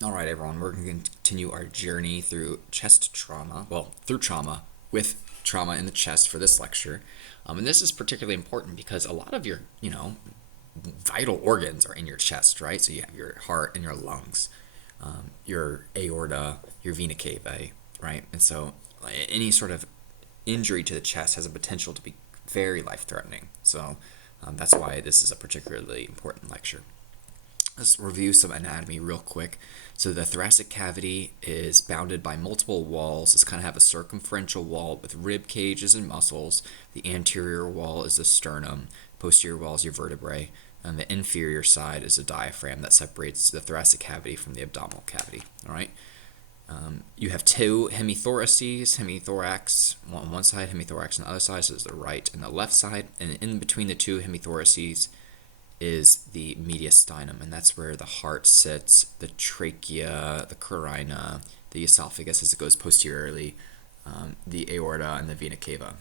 All right, everyone, we're going to continue our journey through chest trauma, well, through trauma, with trauma in the chest for this lecture. And this is particularly important because a lot of your, vital organs are in your chest, right? So you have your heart and your lungs, your aorta, your vena cava, right? And so any sort of injury to the chest has a potential to be very life-threatening. So that's why this is a particularly important lecture. Let's review some anatomy real quick. So the thoracic cavity is bounded by multiple walls. It's kind of have a circumferential wall with rib cages and muscles. The anterior wall is the sternum. Posterior wall is your vertebrae. And the inferior side is a diaphragm that separates the thoracic cavity from the abdominal cavity. All right. You have two hemithoraces, hemithorax on one side, hemithorax on the other side, so there's the right and the left side. And in between the two hemithoraces is the mediastinum, and that's where the heart sits, the trachea, the carina, the esophagus as it goes posteriorly, the aorta, and the vena cava.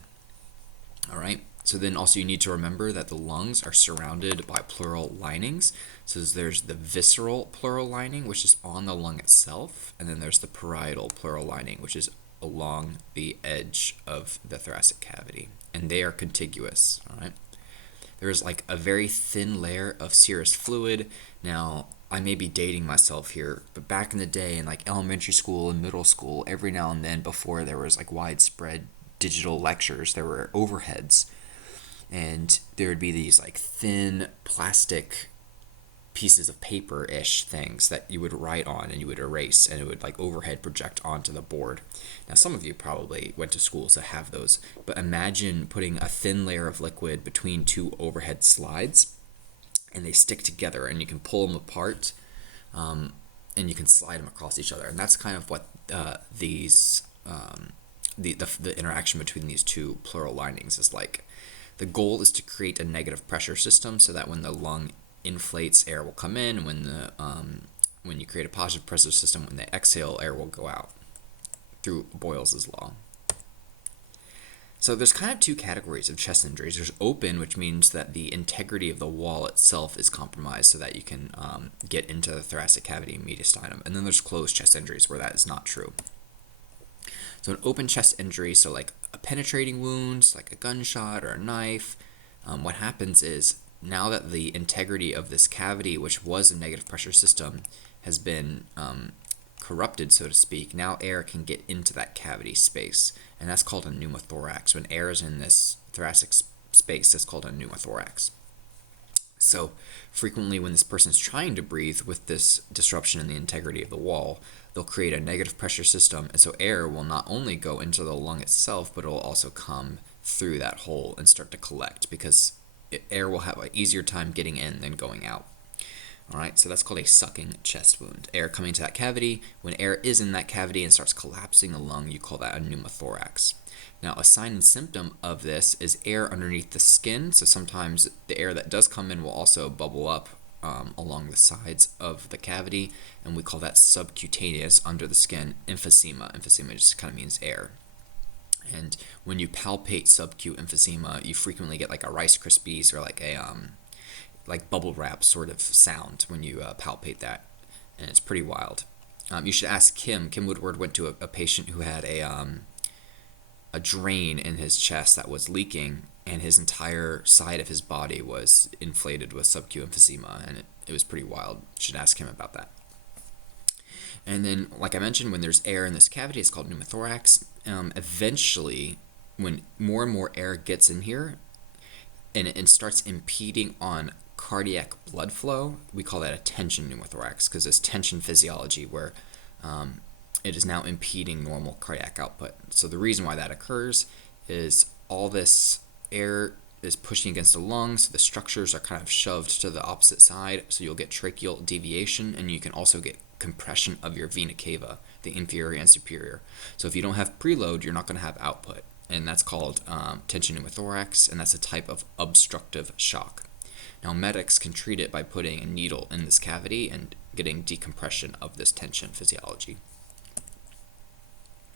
All right. So then also you need to remember that the lungs are surrounded by pleural linings. So there's the visceral pleural lining, which is on the lung itself, and then there's the parietal pleural lining, which is along the edge of the thoracic cavity, and they are contiguous. All right. There's like a very thin layer of serous fluid. Now, I may be dating myself here, but back in the day in like elementary school and middle school, every now and then before there was like widespread digital lectures, there were overheads, and there would be these like thin plastic pieces of paper-ish things that you would write on and you would erase, and it would like overhead project onto the board. Now some of you probably went to schools that have those, but imagine putting a thin layer of liquid between two overhead slides, and they stick together, and you can pull them apart, and you can slide them across each other, and that's kind of what these the interaction between these two pleural linings is like. The goal is to create a negative pressure system so that when the lung inflates, air will come in. When you create a positive pressure system, when they exhale, air will go out through Boyle's law. So there's kind of two categories of chest injuries. There's open, which means that the integrity of the wall itself is compromised so that you can get into the thoracic cavity and mediastinum. And then there's closed chest injuries where that is not true. So an open chest injury, so like a penetrating wound, like a gunshot or a knife, what happens is now that the integrity of this cavity, which was a negative pressure system, has been corrupted, so to speak, now air can get into that cavity space, and that's called a pneumothorax. When air is in this thoracic space, that's called a pneumothorax. So frequently when this person is trying to breathe with this disruption in the integrity of the wall, they'll create a negative pressure system, and so air will not only go into the lung itself, but it will also come through that hole and start to collect, because air will have an easier time getting in than going out. All right, so that's called a sucking chest wound. Air coming into that cavity. When air is in that cavity and starts collapsing the lung, you call that a pneumothorax. Now, a sign and symptom of this is air underneath the skin. So sometimes the air that does come in will also bubble up along the sides of the cavity, and we call that subcutaneous, under the skin, emphysema. Emphysema just kind of means air. And when you palpate subcute emphysema, you frequently get like a Rice Krispies or like a like bubble wrap sort of sound when you palpate that, and it's pretty wild. You should ask Kim. Kim Woodward went to a patient who had a drain in his chest that was leaking, and his entire side of his body was inflated with subcute emphysema, and it was pretty wild. You should ask him about that. And then, like I mentioned, when there's air in this cavity, it's called pneumothorax. Eventually, when more and more air gets in here and it starts impeding on cardiac blood flow, we call that a tension pneumothorax, because it's tension physiology where it is now impeding normal cardiac output. So the reason why that occurs is all this air is pushing against the lungs, so the structures are kind of shoved to the opposite side, so you'll get tracheal deviation, and you can also get compression of your vena cava, the inferior and superior. So if you don't have preload, you're not going to have output, and that's called tension pneumothorax, and that's a type of obstructive shock. Now, medics can treat it by putting a needle in this cavity and getting decompression of this tension physiology.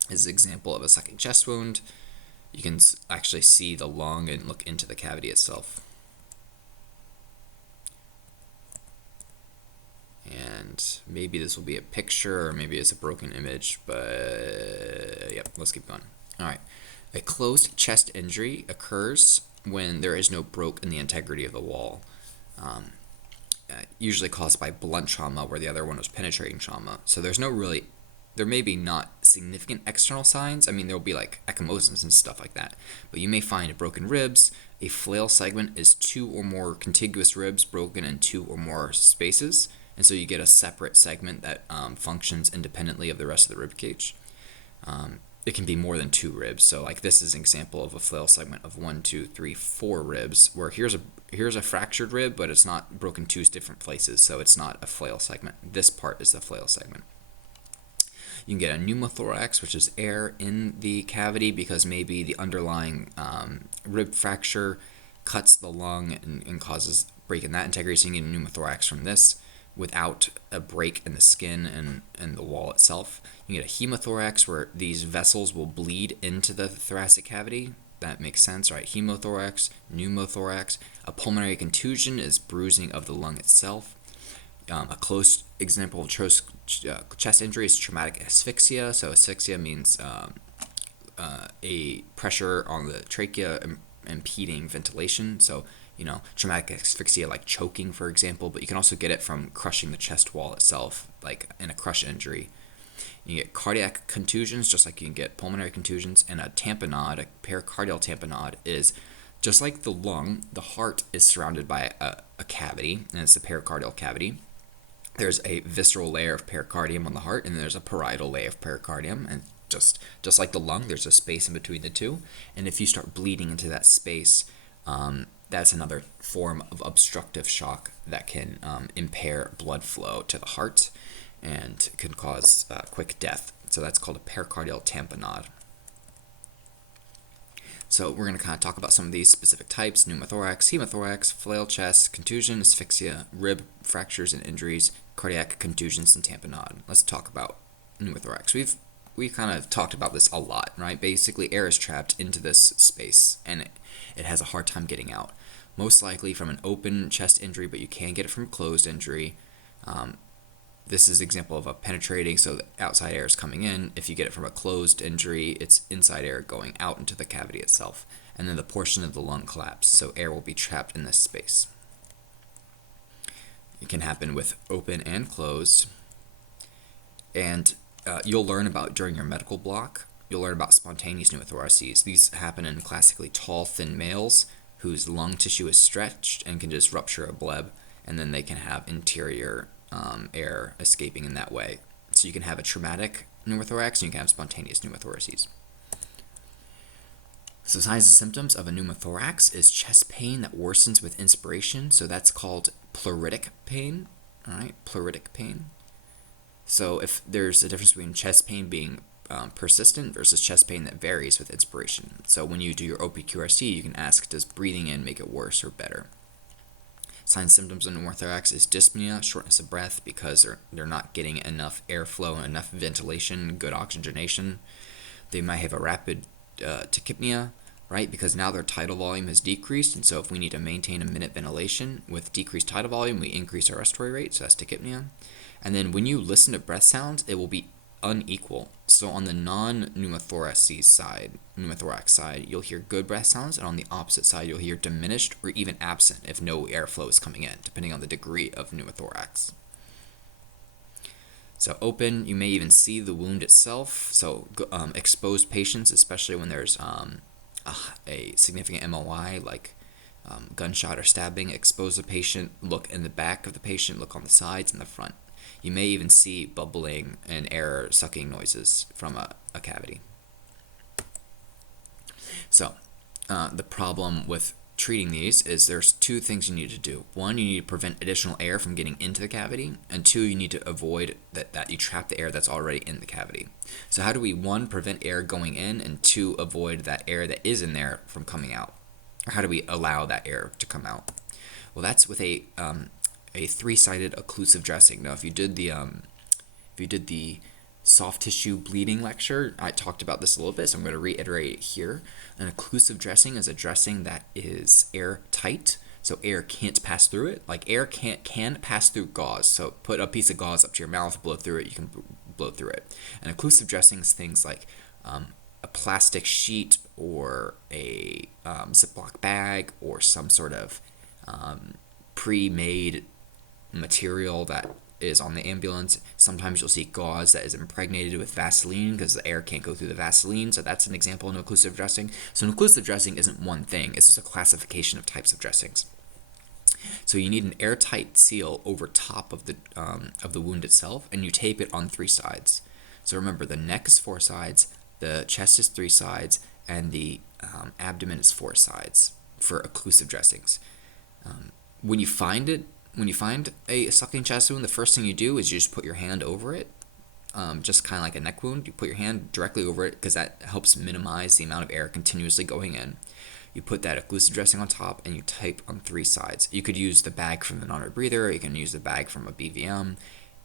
As an example of a sucking chest wound, you can actually see the lung and look into the cavity itself. And and maybe this will be a picture or maybe it's a broken image, but yep, let's keep going. All right. A closed chest injury occurs when there is no broke in the integrity of the wall, usually caused by blunt trauma, where the other one was penetrating trauma. So there may be not significant external signs. I mean, there'll be like ecchymosis and stuff like that, but you may find broken ribs. A flail segment is 2 or more contiguous ribs broken in 2 or more spaces, and so you get a separate segment that functions independently of the rest of the rib cage. It can be more than 2 ribs. So like this is an example of a flail segment of 1, 2, 3, 4 ribs, where here's a fractured rib, but it's not broken 2 different places, so it's not a flail segment. This part is the flail segment. You can get a pneumothorax, which is air in the cavity because maybe the underlying rib fracture cuts the lung and causes break in that integrity. So you can get a pneumothorax from this without a break in the skin and the wall itself. You get a hemothorax, where these vessels will bleed into the thoracic cavity. That makes sense, right? Hemothorax, pneumothorax. A pulmonary contusion is bruising of the lung itself. A close example of chest injury is traumatic asphyxia. So asphyxia means a pressure on the trachea impeding ventilation. So, traumatic asphyxia like choking, for example, but you can also get it from crushing the chest wall itself, like in a crush injury. You get cardiac contusions, just like you can get pulmonary contusions, and a tamponade, a pericardial tamponade, is just like the lung. The heart is surrounded by a cavity, and it's the pericardial cavity. There's a visceral layer of pericardium on the heart, and there's a parietal layer of pericardium, and just like the lung, there's a space in between the two. And if you start bleeding into that space, that's another form of obstructive shock that can impair blood flow to the heart and can cause quick death. So that's called a pericardial tamponade. So we're going to kind of talk about some of these specific types: pneumothorax, hemothorax, flail chest, contusion, asphyxia, rib fractures and injuries, cardiac contusions, and tamponade. Let's talk about pneumothorax. We've kind of talked about this a lot, right? Basically, air is trapped into this space, and it has a hard time getting out. Most likely from an open chest injury, but you can get it from a closed injury. This is an example of a penetrating, so the outside air is coming in. If you get it from a closed injury, it's inside air going out into the cavity itself. And then the portion of the lung collapses, so air will be trapped in this space. It can happen with open and closed. And you'll learn about, during your medical block, you'll learn about spontaneous pneumothoraces. These happen in classically tall, thin males whose lung tissue is stretched and can just rupture a bleb, and then they can have interior air escaping in that way. So you can have a traumatic pneumothorax and you can have spontaneous pneumothoraces. So signs and symptoms of a pneumothorax is chest pain that worsens with inspiration. So that's called pleuritic pain. All right, pleuritic pain. So if there's a difference between chest pain being persistent versus chest pain that varies with inspiration. So when you do your OPQRC, you can ask, does breathing in make it worse or better? Signs and symptoms of pneumothorax is dyspnea, shortness of breath, because they're not getting enough airflow and enough ventilation, good oxygenation. They might have a rapid tachypnea, right, because now their tidal volume has decreased, and so if we need to maintain a minute ventilation with decreased tidal volume, we increase our respiratory rate, so that's tachypnea. And then when you listen to breath sounds, it will be unequal. So on the non-pneumothorax side, you'll hear good breath sounds, and on the opposite side, you'll hear diminished or even absent if no airflow is coming in, depending on the degree of pneumothorax. So open, you may even see the wound itself. So exposed patients, especially when there's a significant MOI, like gunshot or stabbing, expose the patient, look in the back of the patient, look on the sides and the front. You may even see bubbling and air sucking noises from a cavity. So the problem with treating these is there's 2 things you need to do. 1, you need to prevent additional air from getting into the cavity, and 2, you need to avoid that you trap the air that's already in the cavity. So how do we, 1, prevent air going in, and 2, avoid that air that is in there from coming out? Or how do we allow that air to come out? Well, that's with a 3-sided occlusive dressing. Now, if you did the soft tissue bleeding lecture, I talked about this a little bit, so I'm going to reiterate it here. An occlusive dressing is a dressing that is airtight, so air can't pass through it. Like air can pass through gauze. So put a piece of gauze up to your mouth, blow through it. You can blow through it. And occlusive dressings, things like a plastic sheet or a Ziploc bag or some sort of pre-made material that is on the ambulance. Sometimes you'll see gauze that is impregnated with Vaseline because the air can't go through the Vaseline. So that's an example of an occlusive dressing. So an occlusive dressing isn't one thing. It's just a classification of types of dressings. So you need an airtight seal over top of the wound itself, and you tape it on 3 sides. So remember, the neck is 4 sides, the chest is 3 sides, and the abdomen is 4 sides for occlusive dressings. When you find a sucking chest wound, the first thing you do is you just put your hand over it, just kind of like a neck wound. You put your hand directly over it because that helps minimize the amount of air continuously going in. You put that occlusive dressing on top and you tape on 3 sides. You could use the bag from the non-rebreather, you can use the bag from a BVM,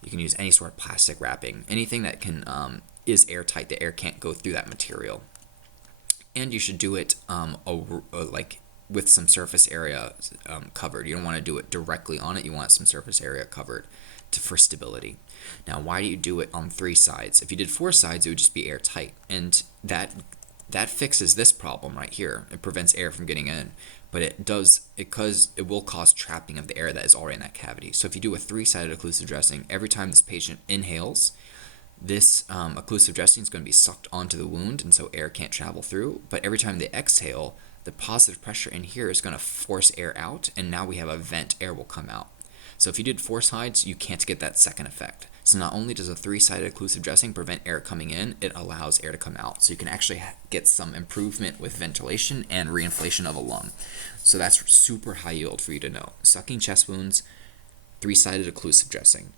you can use any sort of plastic wrapping, anything that can is airtight. The air can't go through that material. And you should do it like with some surface area covered. You don't want to do it directly on it. You want some surface area covered for stability. Now, why do you do it on 3 sides? If you did 4 sides, it would just be airtight, and that fixes this problem right here. It prevents air from getting in, but it will cause trapping of the air that is already in that cavity. So if you do a 3-sided occlusive dressing, every time this patient inhales, this occlusive dressing is going to be sucked onto the wound, and so air can't travel through. But every time they exhale, the positive pressure in here is going to force air out, and now we have a vent. Air will come out. So if you did 4 sides, you can't get that second effect. So not only does a 3-sided occlusive dressing prevent air coming in, it allows air to come out. So you can actually get some improvement with ventilation and reinflation of a lung. So that's super high yield for you to know. Sucking chest wounds, 3-sided occlusive dressing.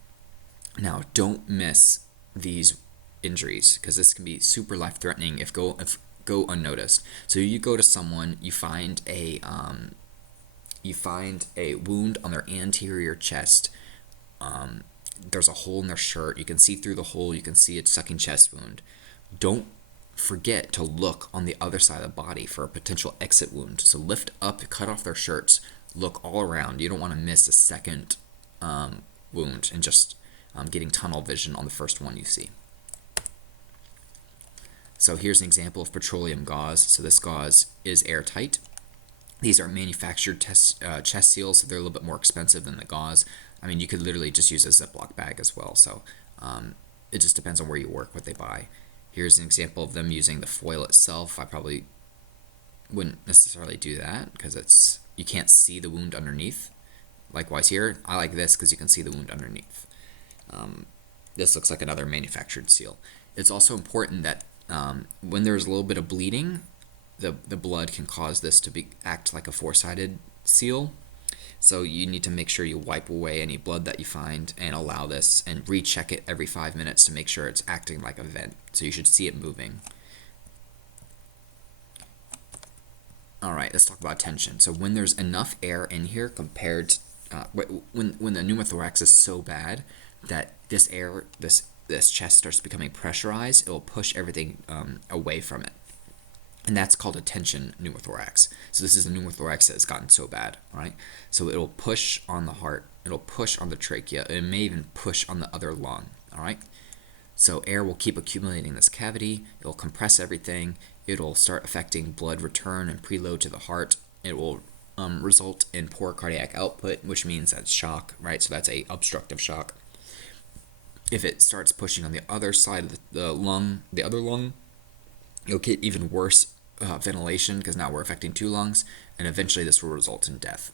Now, don't miss these injuries because this can be super life-threatening if go unnoticed. So you go to someone, you find a wound on their anterior chest. There's a hole in their shirt. You can see through the hole. You can see it's sucking chest wound. Don't forget to look on the other side of the body for a potential exit wound. So lift up, cut off their shirts, look all around. You don't want to miss a second wound and just getting tunnel vision on the first one you see. So here's an example of petroleum gauze. So this gauze is airtight. These are manufactured chest seals, so they're a little bit more expensive than the gauze. I mean, you could literally just use a Ziploc bag as well. So it just depends on where you work, what they buy. Here's an example of them using the foil itself. I probably wouldn't necessarily do that because you can't see the wound underneath. Likewise here, I like this because you can see the wound underneath. This looks like another manufactured seal. It's also important that when there's a little bit of bleeding, the blood can cause this to act like a 4-sided seal. So you need to make sure you wipe away any blood that you find and allow this and recheck it every 5 minutes to make sure it's acting like a vent. So you should see it moving. Alright, let's talk about tension. So when there's enough air in here compared to, when the pneumothorax is so bad that this chest starts becoming pressurized, it will push everything away from it. And that's called a tension pneumothorax. So this is a pneumothorax that has gotten so bad, right? So it'll push on the heart, it'll push on the trachea, it may even push on the other lung, all right? So air will keep accumulating in this cavity, it'll compress everything, it'll start affecting blood return and preload to the heart, it will result in poor cardiac output, which means that's shock, right? So that's a obstructive shock. If it starts pushing on the other side of the lung, the other lung, you'll get even worse ventilation because now we're affecting 2 lungs, and eventually this will result in death.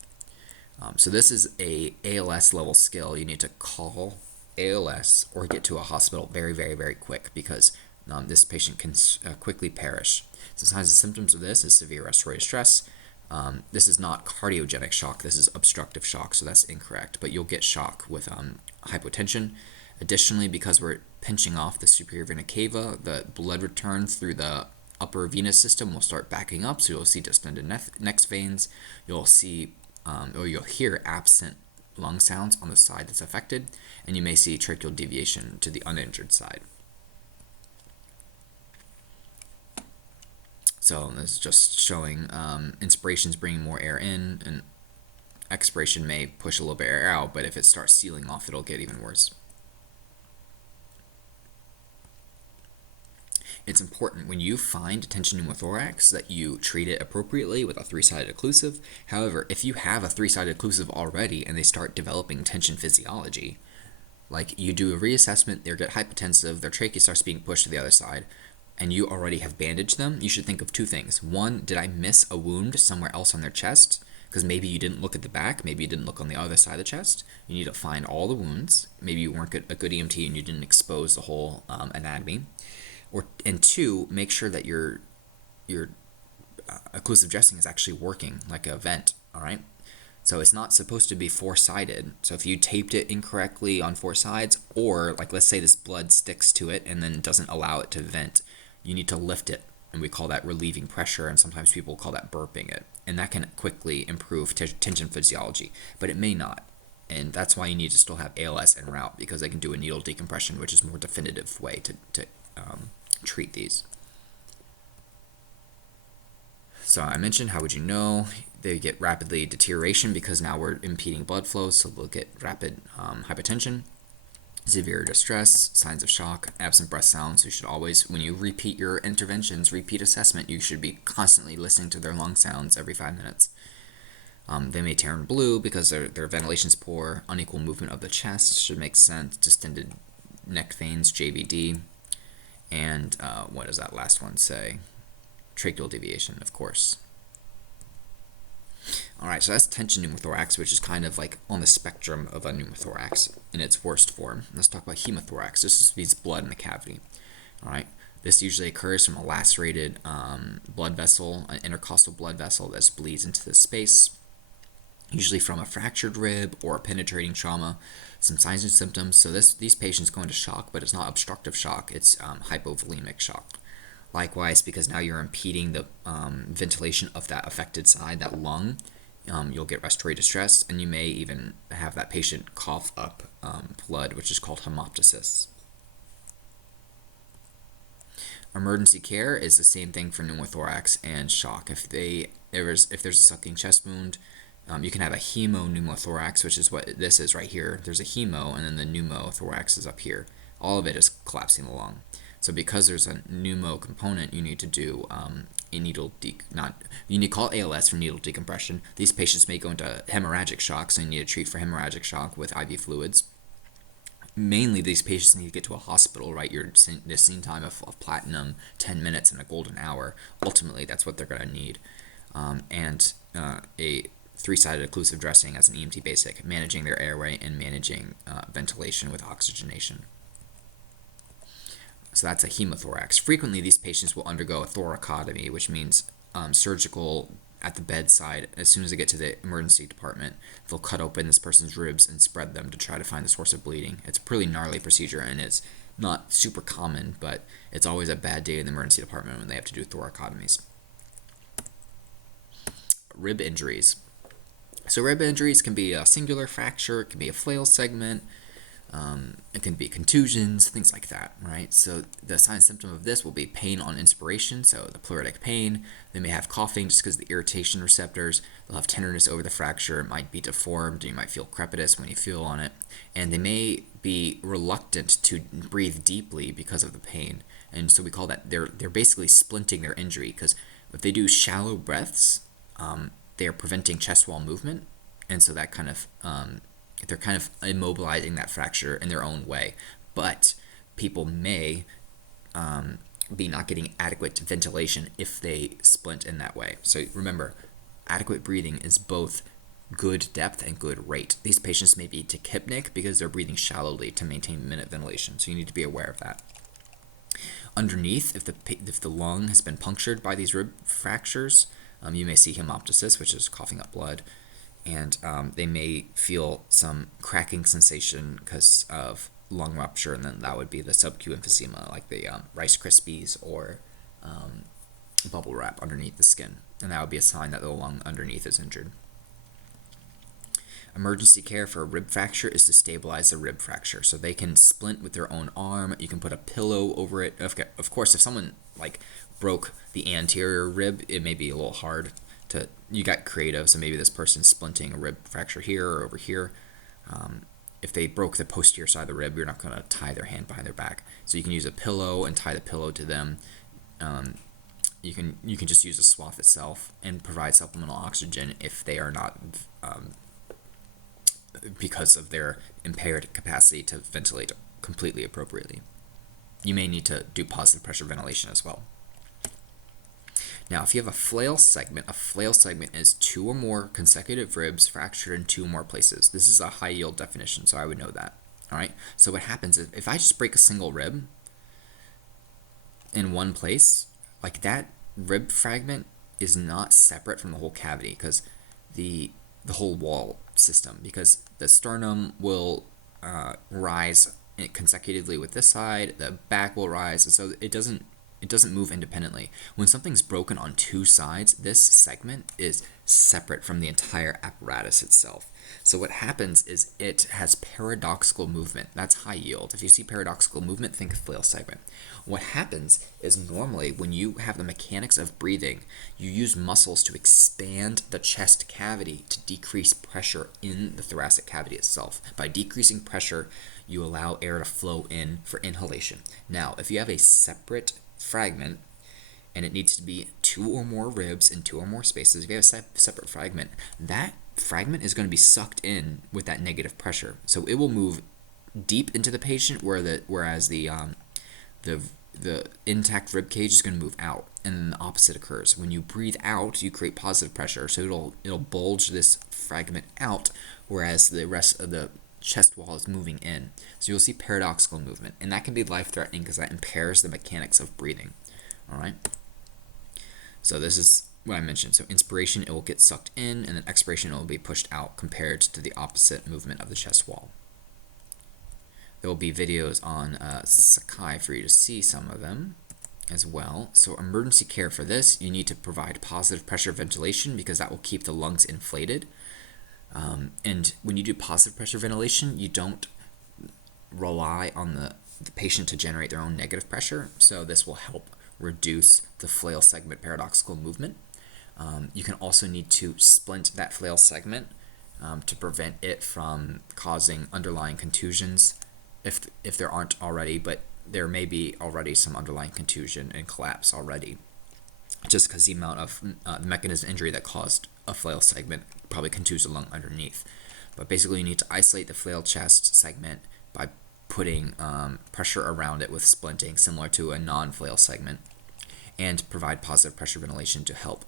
So this is a ALS level skill. You need to call ALS or get to a hospital very, very, very quick because this patient can quickly perish. So signs and symptoms of this is severe respiratory distress. This is not cardiogenic shock. This is obstructive shock, so that's incorrect. But you'll get shock with hypotension. Additionally, because we're pinching off the superior vena cava, the blood return through the upper venous system will start backing up, so you'll see distended neck veins. You'll see, or you'll hear absent lung sounds on the side that's affected, and you may see tracheal deviation to the uninjured side. So this is just showing inspirations bringing more air in, and expiration may push a little bit of air out, but if it starts sealing off, it'll get even worse. It's important when you find tension pneumothorax that you treat it appropriately with a 3-sided occlusive. However, if you have a 3-sided occlusive already and they start developing tension physiology, like you do a reassessment, they get hypotensive, their trachea starts being pushed to the other side, and you already have bandaged them, you should think of 2 things. 1, did I miss a wound somewhere else on their chest? Because maybe you didn't look at the back, maybe you didn't look on the other side of the chest. You need to find all the wounds. Maybe you weren't a good EMT and you didn't expose the whole anatomy. And 2, make sure that your occlusive dressing is actually working like a vent, all right? So it's not supposed to be 4-sided. So if you taped it incorrectly on 4 sides, or like let's say this blood sticks to it and then doesn't allow it to vent, you need to lift it, and we call that relieving pressure, and sometimes people call that burping it. And that can quickly improve tension physiology, but it may not. And that's why you need to still have ALS en route, because they can do a needle decompression, which is a more definitive way to treat these. So I mentioned, how would you know? They get rapidly deterioration because now we're impeding blood flow, so they'll get rapid hypotension, severe distress, signs of shock, absent breath sounds. You should always, when you repeat your interventions, repeat assessment, you should be constantly listening to their lung sounds every 5 minutes. They may turn blue because their ventilation is poor, unequal movement of the chest should make sense, distended neck veins, JVD, and what does that last one say? Tracheal deviation, of course. Alright, so that's tension pneumothorax, which is kind of like on the spectrum of a pneumothorax in its worst form. Let's talk about hemothorax. This means blood in the cavity. Alright, this usually occurs from a lacerated blood vessel, an intercostal blood vessel that bleeds into the space, usually from a fractured rib or a penetrating trauma. Some signs and symptoms. So these patients go into shock, but it's not obstructive shock, it's hypovolemic shock. Likewise, because now you're impeding the ventilation of that affected side, that lung, you'll get respiratory distress, and you may even have that patient cough up blood, which is called hemoptysis. Emergency care is the same thing for pneumothorax and shock. If there's a sucking chest wound, you can have a hemopneumothorax, which is what this is right here. There's a hemo, and then the pneumothorax is up here. All of it is collapsing the lung. So because there's a pneumo component, you need to do you need to call ALS for needle decompression. These patients may go into hemorrhagic shock, so you need to treat for hemorrhagic shock with IV fluids. Mainly, these patients need to get to a hospital, right? The scene time of platinum, 10 minutes, and a golden hour. Ultimately, that's what they're going to need. And a 3-sided occlusive dressing as an EMT basic, managing their airway and managing ventilation with oxygenation. So that's a hemothorax. Frequently, these patients will undergo a thoracotomy, which means surgical at the bedside. As soon as they get to the emergency department, they'll cut open this person's ribs and spread them to try to find the source of bleeding. It's a pretty gnarly procedure, and it's not super common, but it's always a bad day in the emergency department when they have to do thoracotomies. Rib injuries. So rib injuries can be a singular fracture, it can be a flail segment, it can be contusions, things like that, right? So the sign and symptom of this will be pain on inspiration, so the pleuritic pain. They may have coughing just because of the irritation receptors. They'll have tenderness over the fracture. It might be deformed. You might feel crepitus when you feel on it. And they may be reluctant to breathe deeply because of the pain. And so we call that, they're basically splinting their injury, because if they do shallow breaths, they are preventing chest wall movement. And so that kind of they're kind of immobilizing that fracture in their own way. But people may be not getting adequate ventilation if they splint in that way. So remember, adequate breathing is both good depth and good rate. These patients may be tachypnic because they're breathing shallowly to maintain minute ventilation. So you need to be aware of that. Underneath, if the lung has been punctured by these rib fractures, you may see hemoptysis, which is coughing up blood. And they may feel some cracking sensation because of lung rupture, and then that would be the subacute emphysema, like the Rice Krispies or bubble wrap underneath the skin. And that would be a sign that the lung underneath is injured. Emergency care for a rib fracture is to stabilize the rib fracture. So they can splint with their own arm. You can put a pillow over it. Of course, if someone broke the anterior rib, it may be a little hard you got creative. So maybe this person's splinting a rib fracture here or over here. If they broke the posterior side of the rib, you're not going to tie their hand behind their back. So you can use a pillow and tie the pillow to them. You can just use the swath itself and provide supplemental oxygen if they are not, because of their impaired capacity to ventilate completely appropriately. You may need to do positive pressure ventilation as well. Now, if you have a flail segment is 2 or more consecutive ribs fractured in 2 or more places. This is a high yield definition, so I would know that. All right. So what happens is if I just break a single rib in one place, like that rib fragment is not separate from the whole cavity, because the whole wall system, because the sternum will rise consecutively with this side, the back will rise, and so it doesn't move independently. When something's broken on 2 sides, this segment is separate from the entire apparatus itself. So what happens is it has paradoxical movement. That's high yield. If you see paradoxical movement, think of flail segment. What happens is normally when you have the mechanics of breathing, you use muscles to expand the chest cavity to decrease pressure in the thoracic cavity itself. By decreasing pressure, you allow air to flow in for inhalation. Now, if you have a separate fragment and it needs to be 2 or more ribs in 2 or more spaces, if you have a separate fragment, that fragment is going to be sucked in with that negative pressure. So it will move deep into the patient, whereas the intact rib cage is going to move out, and then the opposite occurs. When you breathe out, you create positive pressure, so it'll bulge this fragment out, whereas the rest of the chest wall is moving in. So you'll see paradoxical movement, and that can be life-threatening because that impairs the mechanics of breathing. All right. So this is what I mentioned. So inspiration, it will get sucked in, and then expiration, it will be pushed out, compared to the opposite movement of the chest wall. There will be videos on Sakai for you to see some of them as well. So emergency care for this, you need to provide positive pressure ventilation because that will keep the lungs inflated. And when you do positive pressure ventilation, you don't rely on the patient to generate their own negative pressure. So this will help reduce the flail segment paradoxical movement. You can also need to splint that flail segment to prevent it from causing underlying contusions if there aren't already, but there may be already some underlying contusion and collapse already, just because the amount of mechanism injury that caused a flail segment probably contused the lung underneath. But basically you need to isolate the flail chest segment by putting pressure around it with splinting, similar to a non-flail segment, and provide positive pressure ventilation to help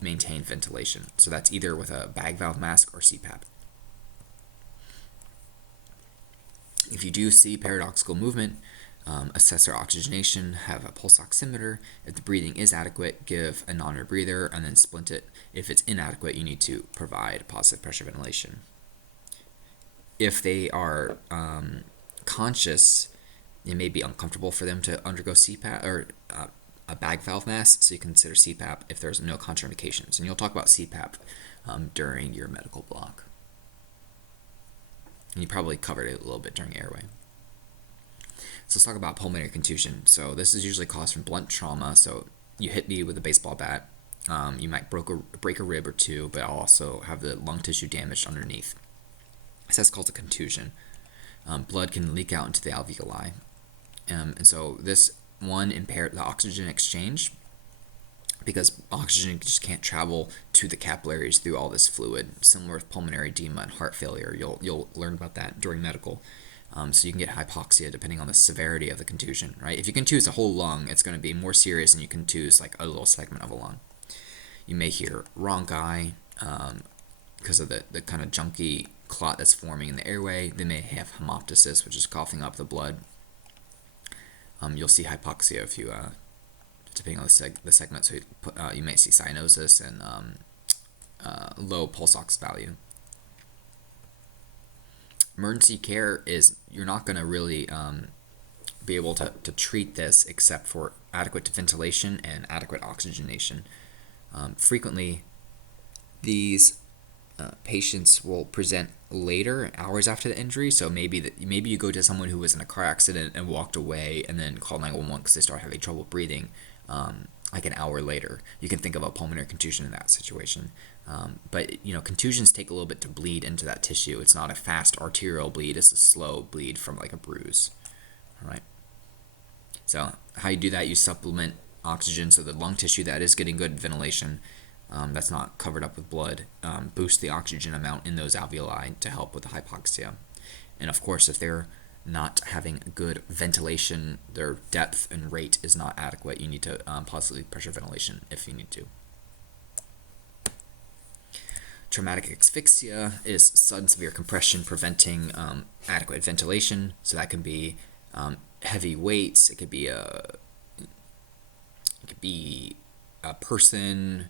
maintain ventilation. So that's either with a bag valve mask or CPAP. If you do see paradoxical movement, assess their oxygenation, have a pulse oximeter. If the breathing is adequate, give a non-rebreather and then splint it. If it's inadequate, you need to provide positive pressure ventilation. If they are conscious, it may be uncomfortable for them to undergo CPAP or a bag valve mask, so you consider CPAP if there's no contraindications. And you'll talk about CPAP during your medical block. And you probably covered it a little bit during airway. So let's talk about pulmonary contusion. So this is usually caused from blunt trauma. So you hit me with a baseball bat. You might break a rib or 2, but I'll also have the lung tissue damaged underneath. So that's called a contusion. Blood can leak out into the alveoli. And so this one impaired the oxygen exchange, because oxygen just can't travel to the capillaries through all this fluid, similar with pulmonary edema and heart failure. You'll learn about that during medical. So you can get hypoxia depending on the severity of the contusion, right? If you contuse a whole lung, it's going to be more serious than you contuse like a little segment of a lung. You may hear rhonchi because of the kind of junky clot that's forming in the airway. They may have hemoptysis, which is coughing up the blood. You'll see hypoxia if you depending on the segment. So you may see cyanosis and low pulse ox value. Emergency care is, you're not going to really be able to treat this except for adequate ventilation and adequate oxygenation. Frequently, these patients will present later, hours after the injury. So maybe you go to someone who was in a car accident and walked away, and then call 911 because they start having trouble breathing. like an hour later. You can think of a pulmonary contusion in that situation. But contusions take a little bit to bleed into that tissue. It's not a fast arterial bleed; it's a slow bleed from like a bruise. All right. So how you do that? You supplement oxygen, so the lung tissue that is getting good ventilation, that's not covered up with blood, boost the oxygen amount in those alveoli to help with the hypoxia. And of course, if they're not having good ventilation, their depth and rate is not adequate, you need to positive pressure ventilation if you need to. Traumatic asphyxia is sudden severe compression preventing adequate ventilation. So that can be heavy weights. It could be a person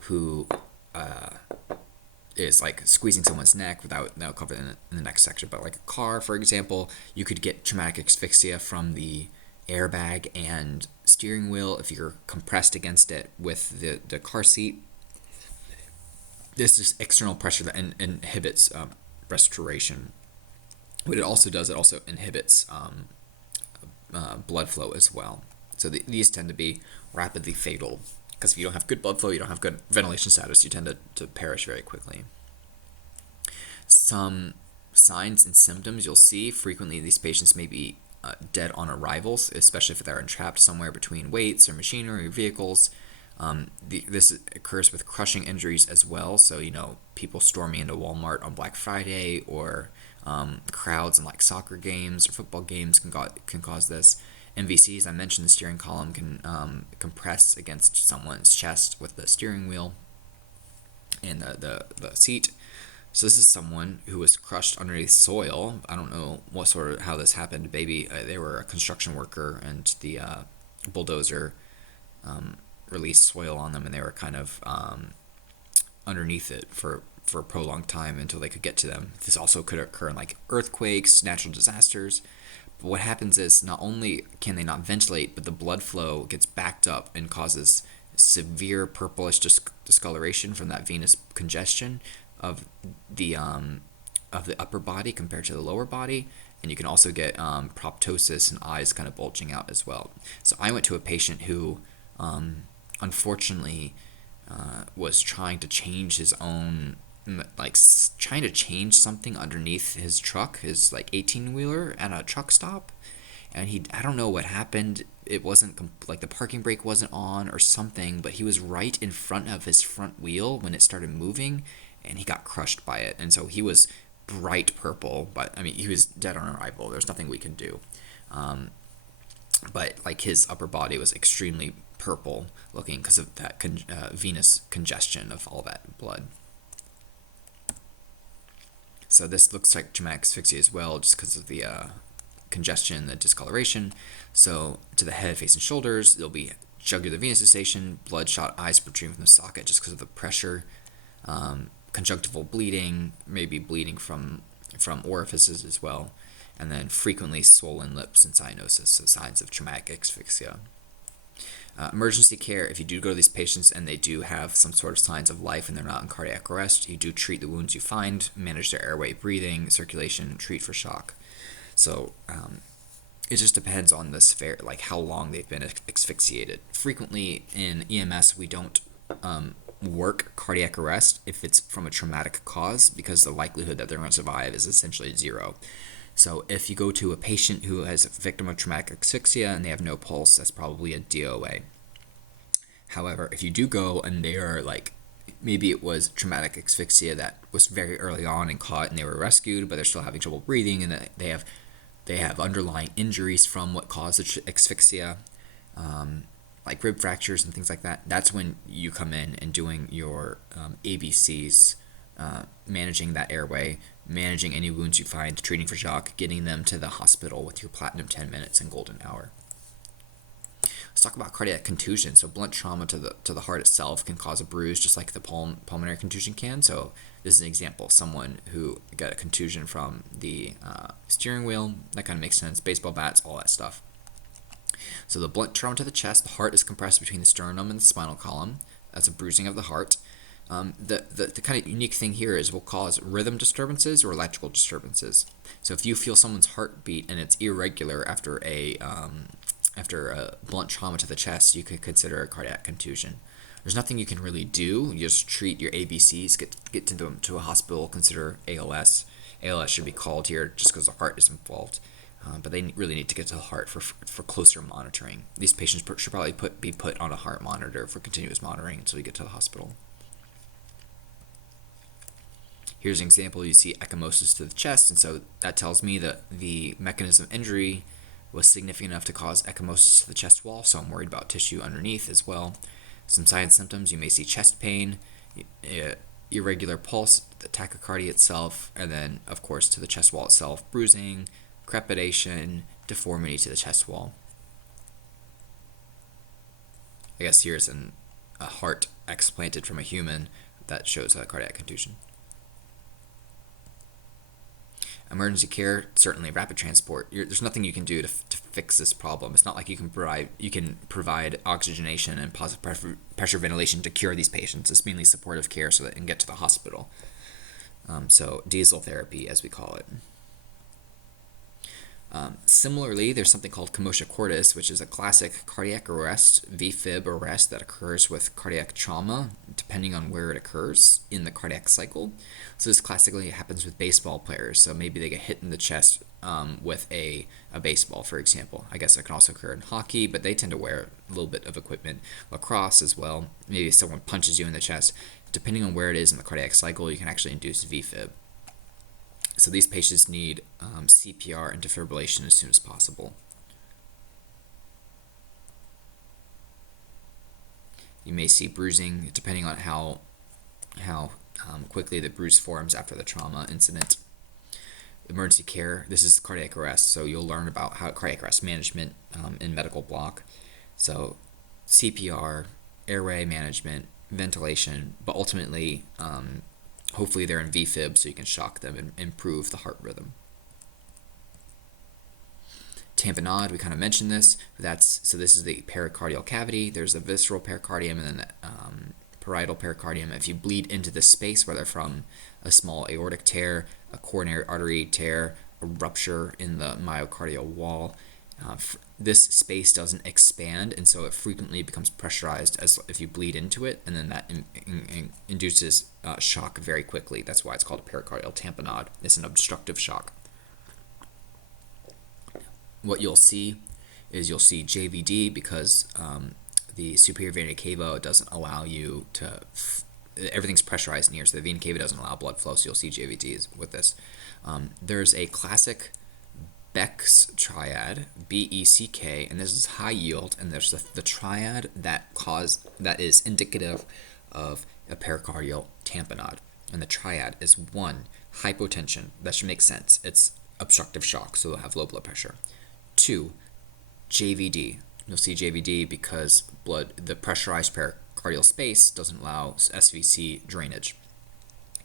who is like squeezing someone's neck without covered in the next section. But like a car, for example, you could get traumatic asphyxia from the airbag and steering wheel if you're compressed against it with the car seat. This is external pressure that inhibits respiration. What it also does, it also inhibits blood flow as well. So these tend to be rapidly fatal because if you don't have good blood flow, you don't have good ventilation status, you tend to perish very quickly. Some signs and symptoms you'll see frequently, these patients may be dead on arrivals, especially if they're entrapped somewhere between weights or machinery or vehicles. This occurs with crushing injuries as well. So, people storming into Walmart on Black Friday, or crowds in like soccer games or football games can cause this. MVCs, I mentioned the steering column can compress against someone's chest with the steering wheel and the seat. So this is someone who was crushed underneath soil. I don't know how this happened. Maybe they were a construction worker and the bulldozer released soil on them, and they were kind of underneath it for a prolonged time until they could get to them. This also could occur in like earthquakes, natural disasters. But what happens is not only can they not ventilate, but the blood flow gets backed up and causes severe purplish discoloration from that venous congestion of the upper body compared to the lower body. And you can also get proptosis and eyes kind of bulging out as well. So I went to a patient who unfortunately was trying to change his own, trying to change something underneath his truck, his 18-wheeler at a truck stop. And I don't know what happened. It wasn't the parking brake wasn't on or something, but he was right in front of his front wheel when it started moving, and he got crushed by it. And so he was bright purple, but he was dead on arrival. There's nothing we could do. But his upper body was extremely purple looking because of that venous congestion of all that blood. So this looks like traumatic asphyxia as well, just because of the congestion, the discoloration. So to the head, face, and shoulders, there'll be jugular venous cessation, bloodshot eyes protruding from the socket just because of the pressure, conjunctival bleeding, maybe bleeding from orifices as well, and then frequently swollen lips and cyanosis, so signs of traumatic asphyxia. Emergency care, if you do go to these patients and they do have some sort of signs of life and they're not in cardiac arrest, you do treat the wounds you find, manage their airway, breathing, circulation, treat for shock. So it just depends on the severe, how long they've been asphyxiated. Frequently in EMS, we don't work cardiac arrest if it's from a traumatic cause, because the likelihood that they're going to survive is essentially zero. So if you go to a patient who is a victim of traumatic asphyxia and they have no pulse, that's probably a DOA. However, if you do go and they are maybe it was traumatic asphyxia that was very early on and caught and they were rescued, but they're still having trouble breathing and they have underlying injuries from what caused the asphyxia, like rib fractures and things like that, that's when you come in and doing your ABCs, managing that airway, managing any wounds you find, treating for shock, getting them to the hospital with your platinum 10 minutes and golden hour. Let's talk about cardiac contusion. So blunt trauma to the heart itself can cause a bruise, just like the pulmonary contusion can. So this is an example of someone who got a contusion from the steering wheel. That kind of makes sense. Baseball bats, all that stuff. So the blunt trauma to the chest, the heart is compressed between the sternum and the spinal column. That's a bruising of the heart. The kind of unique thing here is will cause rhythm disturbances or electrical disturbances. So if you feel someone's heartbeat and it's irregular after a after a blunt trauma to the chest, you could consider a cardiac contusion. There's nothing you can really do. You just treat your ABCs, get to them to a hospital, consider ALS. ALS should be called here just because the heart is involved. But they really need to get to the heart for closer monitoring. These patients should probably be put on a heart monitor for continuous monitoring until you get to the hospital. Here's an example. You see ecchymosis to the chest, and so that tells me that the mechanism of injury was significant enough to cause ecchymosis to the chest wall, so I'm worried about tissue underneath as well. Some signs and symptoms, you may see chest pain, irregular pulse, the tachycardia itself, and then, of course, to the chest wall itself, bruising, crepitation, deformity to the chest wall. I guess here's a heart explanted from a human that shows a cardiac contusion. Emergency care, certainly rapid transport. There's nothing you can do to fix this problem. It's not like you can provide oxygenation and positive pressure ventilation to cure these patients. It's mainly supportive care so that they can get to the hospital. So diesel therapy, as we call it. Similarly, there's something called commotio cordis, which is a classic cardiac arrest, VFib arrest that occurs with cardiac trauma, depending on where it occurs in the cardiac cycle. So this classically happens with baseball players. So maybe they get hit in the chest with a baseball, for example. I guess it can also occur in hockey, but they tend to wear a little bit of equipment. Lacrosse as well. Maybe someone punches you in the chest. Depending on where it is in the cardiac cycle, you can actually induce VFib. So these patients need CPR and defibrillation as soon as possible. You may see bruising depending on how quickly the bruise forms after the trauma incident. Emergency care, this is cardiac arrest, so you'll learn about how cardiac arrest management in medical block. So CPR, airway management, ventilation, but ultimately hopefully they're in VFib so you can shock them and improve the heart rhythm. Tamponade, we kind of mentioned this. So this is the pericardial cavity. There's a visceral pericardium and then the parietal pericardium. If you bleed into this space, whether from a small aortic tear, a coronary artery tear, a rupture in the myocardial wall, this space doesn't expand, and so it frequently becomes pressurized as if you bleed into it, and then that induces shock very quickly. That's why it's called a pericardial tamponade. It's an obstructive shock. What you'll see is JVD because the superior vena cava doesn't allow you to. Everything's pressurized in here, so the vena cava doesn't allow blood flow, so you'll see JVDs with this. There's a classic Beck's triad, BECK, and this is high yield, and there's the triad that is indicative of a pericardial tamponade. And the triad is 1, hypotension. That should make sense. It's obstructive shock, so they'll have low blood pressure. 2, JVD. You'll see JVD because the pressurized pericardial space doesn't allow SVC drainage.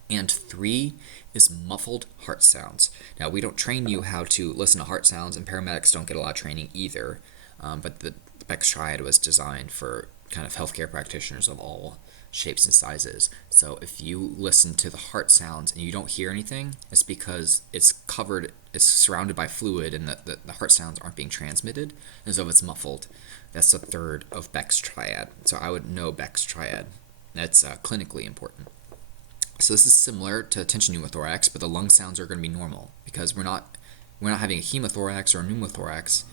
And 3 is muffled heart sounds. Now, we don't train you how to listen to heart sounds, and paramedics don't get a lot of training either, but the Beck's triad was designed for kind of healthcare practitioners of all shapes and sizes. So if you listen to the heart sounds and you don't hear anything, it's because it's surrounded by fluid, and the heart sounds aren't being transmitted, and so it's muffled. That's the 3rd of Beck's triad. So I would know Beck's triad. That's clinically important. So this is similar to tension pneumothorax, but the lung sounds are going to be normal because we're not having a hemothorax or a pneumothorax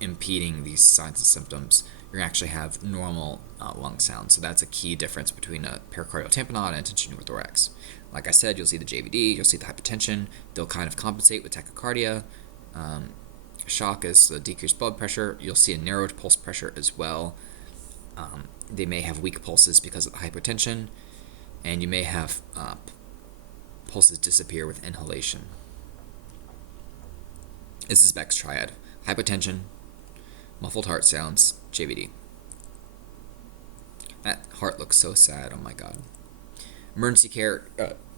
impeding these signs and symptoms. You're going to actually have normal lung sounds. So that's a key difference between a pericardial tamponade and tension pneumothorax. Like I said, you'll see the JVD, you'll see the hypertension. They'll kind of compensate with tachycardia. Shock is the decreased blood pressure. You'll see a narrowed pulse pressure as well. They may have weak pulses because of the hypotension. And you may have pulses disappear with inhalation. This is Beck's triad. Hypotension, muffled heart sounds, JVD. That heart looks so sad, oh my god. Emergency care,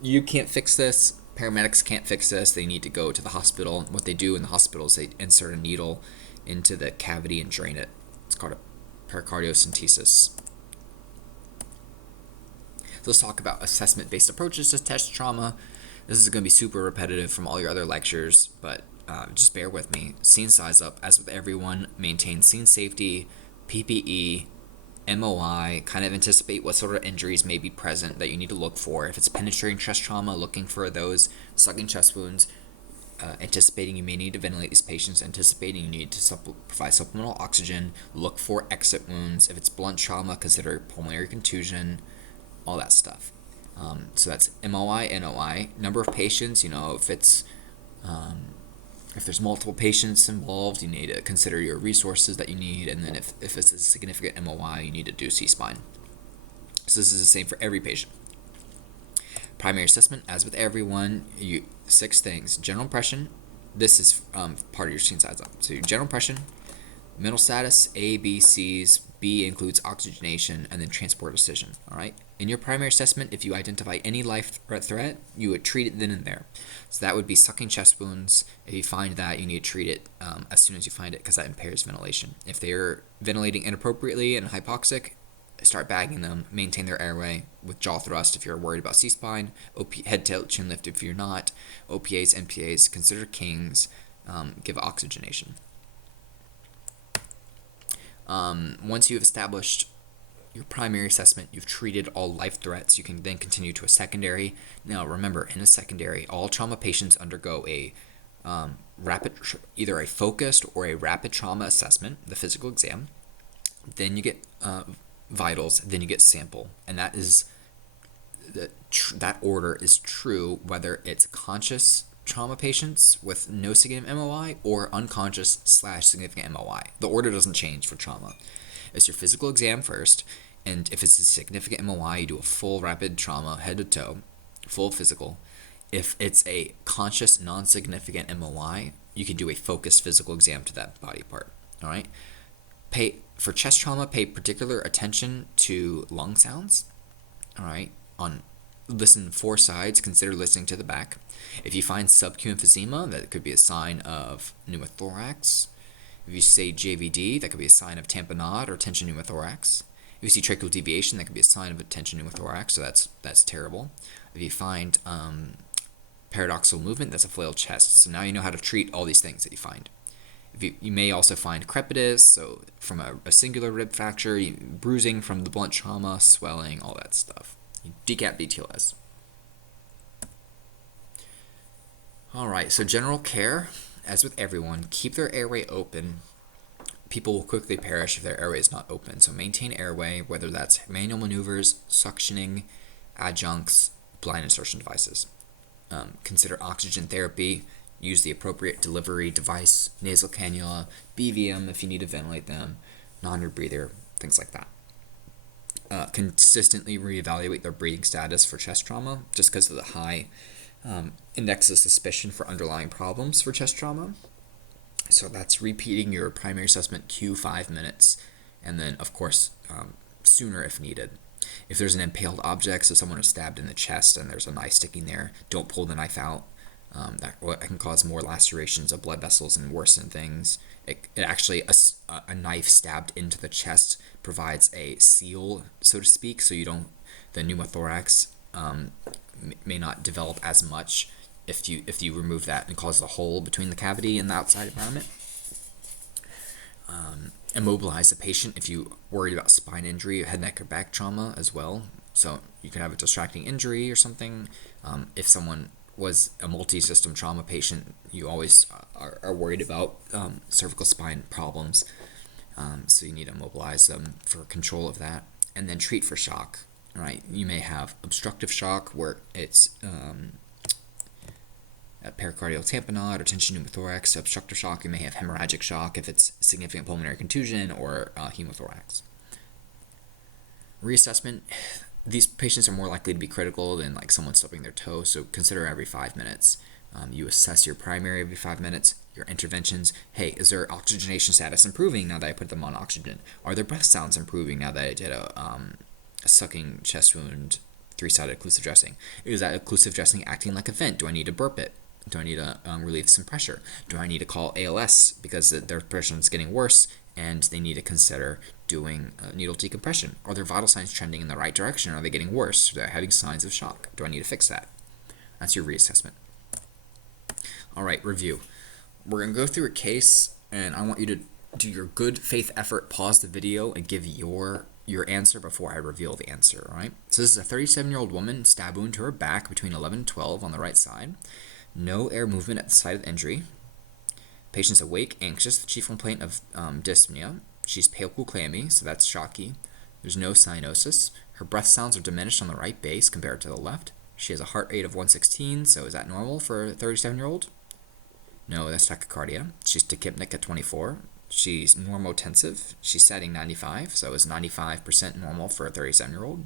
you can't fix this. Paramedics can't fix this. They need to go to the hospital. What they do in the hospital is they insert a needle into the cavity and drain it. It's called a pericardiocentesis. So let's talk about assessment-based approaches to chest trauma. This is going to be super repetitive from all your other lectures, but just bear with me. Scene size up. As with everyone, maintain scene safety, PPE, MOI, kind of anticipate what sort of injuries may be present that you need to look for. If it's penetrating chest trauma, looking for those sucking chest wounds, anticipating you may need to ventilate these patients, anticipating you need to provide supplemental oxygen, look for exit wounds. If it's blunt trauma, consider pulmonary contusion, all that stuff. So that's MOI, NOI. Number of patients, if it's if there's multiple patients involved, you need to consider your resources that you need, and then if it's a significant MOI, you need to do C-spine. So this is the same for every patient. Primary assessment, as with everyone, 6 things. General impression, this is part of your scene size up. So your general impression, mental status, A, B, C's, B includes oxygenation, and then transport decision, all right? In your primary assessment, if you identify any life threat, you would treat it then and there. So that would be sucking chest wounds. If you find that, you need to treat it as soon as you find it because that impairs ventilation. If they're ventilating inappropriately and hypoxic, start bagging them, maintain their airway with jaw thrust if you're worried about C-spine, head tilt, chin lift if you're not, OPAs, NPAs, consider kings, give oxygenation. Once you've established your primary assessment, you've treated all life threats, you can then continue to a secondary. Now remember, in a secondary, all trauma patients undergo a either a focused or a rapid trauma assessment, the physical exam. Then you get vitals, then you get sample, and that is that order is true whether it's conscious trauma patients with no significant MOI or unconscious / significant MOI. The order doesn't change for trauma. It's your physical exam first, and if it's a significant MOI, you do a full rapid trauma, head to toe, full physical. If it's a conscious, non-significant MOI, you can do a focused physical exam to that body part, all right? For chest trauma, pay particular attention to lung sounds, all right? Listen 4 sides, consider listening to the back. If you find subacute emphysema, that could be a sign of pneumothorax. If you say JVD, that could be a sign of tamponade or tension pneumothorax. If you see tracheal deviation, that could be a sign of a tension pneumothorax, so that's terrible. If you find paradoxical movement, that's a flail chest. So now you know how to treat all these things that you find. You may also find crepitus, so from a singular rib fracture, bruising from the blunt trauma, swelling, all that stuff. Decap BTLS. Alright, so general care, as with everyone, keep their airway open. People will quickly perish if their airway is not open. So maintain airway, whether that's manual maneuvers, suctioning, adjuncts, blind insertion devices. Consider oxygen therapy. Use the appropriate delivery device, nasal cannula, BVM if you need to ventilate them, non-rebreather, things like that. Consistently reevaluate their breathing status for chest trauma, just because of the high index of suspicion for underlying problems for chest trauma. So that's repeating your primary assessment Q 5 minutes, and then, of course, sooner if needed. If there's an impaled object, so someone is stabbed in the chest and there's a knife sticking there, don't pull the knife out. That can cause more lacerations of blood vessels and worsen things. It actually, a knife stabbed into the chest provides a seal, so to speak, so the pneumothorax may not develop as much if you remove that and cause a hole between the cavity and the outside environment. Immobilize the patient if you worried about spine injury, head, neck, or back trauma as well. So you could have a distracting injury or something. If someone was a multi-system trauma patient, you always are worried about cervical spine problems. So you need to immobilize them for control of that. And then treat for shock. Right? You may have obstructive shock where it's a pericardial tamponade or tension pneumothorax. Obstructive shock, you may have hemorrhagic shock if it's significant pulmonary contusion or hemothorax. Reassessment. These patients are more likely to be critical than like someone stubbing their toe, so consider every 5 minutes. You assess your primary every 5 minutes, your interventions. Hey, is their oxygenation status improving now that I put them on oxygen? Are their breath sounds improving now that I did a sucking chest wound 3-sided occlusive dressing? Is that occlusive dressing acting like a vent? Do I need to burp it? Do I need to relieve some pressure? Do I need to call ALS because their pressure is getting worse and they need to consider doing needle decompression? Are their vital signs trending in the right direction? Are they getting worse? Are they having signs of shock? Do I need to fix that? That's your reassessment. All right, review. we're going to go through a case, and I want you to do your good faith effort, pause the video, and give your answer before I reveal the answer, all right? So this is a 37-year-old woman, stab wound to her back between 11 and 12 on the right side. No air movement at the site of the injury. Patient's awake, anxious, the chief complaint of dyspnea. She's pale, cool, clammy, so that's shocky. There's no cyanosis. Her breath sounds are diminished on the right base compared to the left. She has a heart rate of 116, so is that normal for a 37-year-old? No, that's tachycardia. She's tachypnic at 24. She's normotensive. She's setting 95, so is 95% normal for a 37-year-old?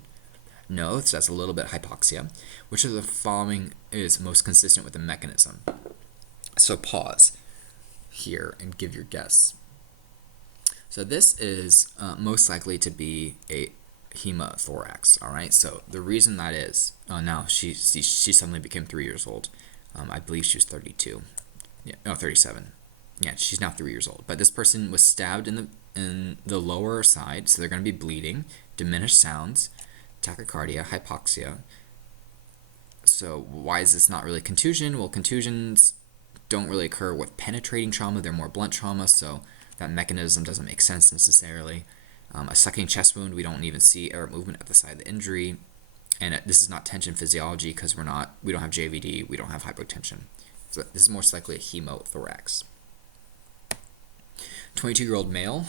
No, so that's a little bit hypoxia. Which of the following is most consistent with the mechanism? So pause here and give your guess. So this is most likely to be a hemothorax, all right? So the reason that is, now she suddenly became 3 years old. I believe she was 32. Yeah, no, 37. Yeah, she's now 3 years old. But this person was stabbed in the lower side, so they're going to be bleeding, diminished sounds, tachycardia, hypoxia. So why is this not really contusion? Well, contusions don't really occur with penetrating trauma. They're more blunt trauma, so that mechanism doesn't make sense necessarily. A sucking chest wound, we don't even see air movement at the site of the injury. And this is not tension physiology because we don't have JVD, we don't have hypotension. So this is most likely a hemothorax. 22-year-old male,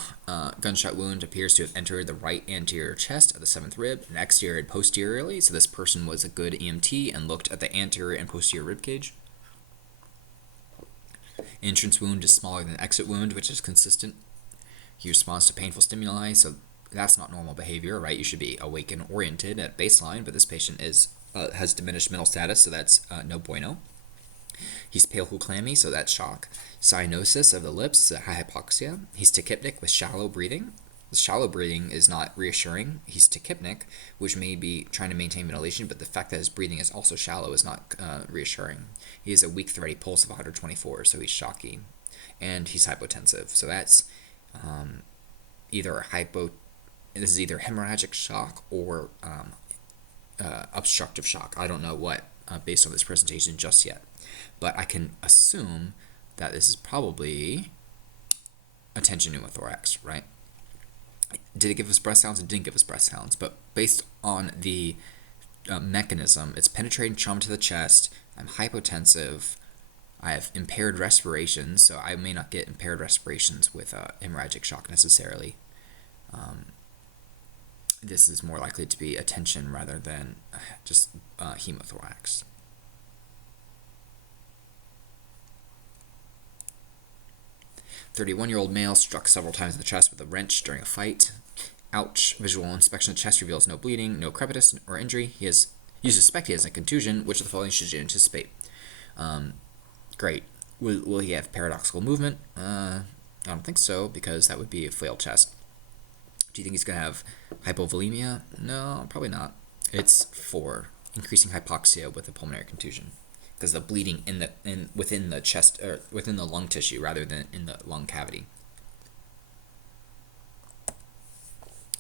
gunshot wound appears to have entered the right anterior chest of the 7th rib and exterior and posteriorly. So this person was a good EMT and looked at the anterior and posterior rib cage. Entrance wound is smaller than exit wound, which is consistent. He responds to painful stimuli, so that's not normal behavior, right? You should be awake and oriented at baseline, but this patient has diminished mental status, so that's no bueno. He's pale, cool, clammy, so that's shock. Cyanosis of the lips, hypoxia. He's tachypnic with shallow breathing. The shallow breathing is not reassuring. He's tachypnic, which may be trying to maintain ventilation, but the fact that his breathing is also shallow is not reassuring. He has a weak thready pulse of 124, so he's shocky. And he's hypotensive, so that's this is either hemorrhagic shock or obstructive shock. I don't know what based on this presentation just yet, but I can assume that this is probably a tension pneumothorax, right? Did it give us breath sounds? It didn't give us breath sounds, but based on the mechanism, it's penetrating trauma to the chest. I'm hypotensive. I have impaired respiration, so I may not get impaired respirations with hemorrhagic shock necessarily. This is more likely to be a tension rather than just hemothorax. A 31-year-old male struck several times in the chest with a wrench during a fight. Ouch. Visual inspection of the chest reveals no bleeding, no crepitus or injury. You suspect he has a contusion. Which of the following should you anticipate? Great. Will he have paradoxical movement? I don't think so, because that would be a flail chest. Do you think he's going to have hypovolemia? No, probably not. It's 4, increasing hypoxia with a pulmonary contusion, because the bleeding within the chest or within the lung tissue rather than in the lung cavity.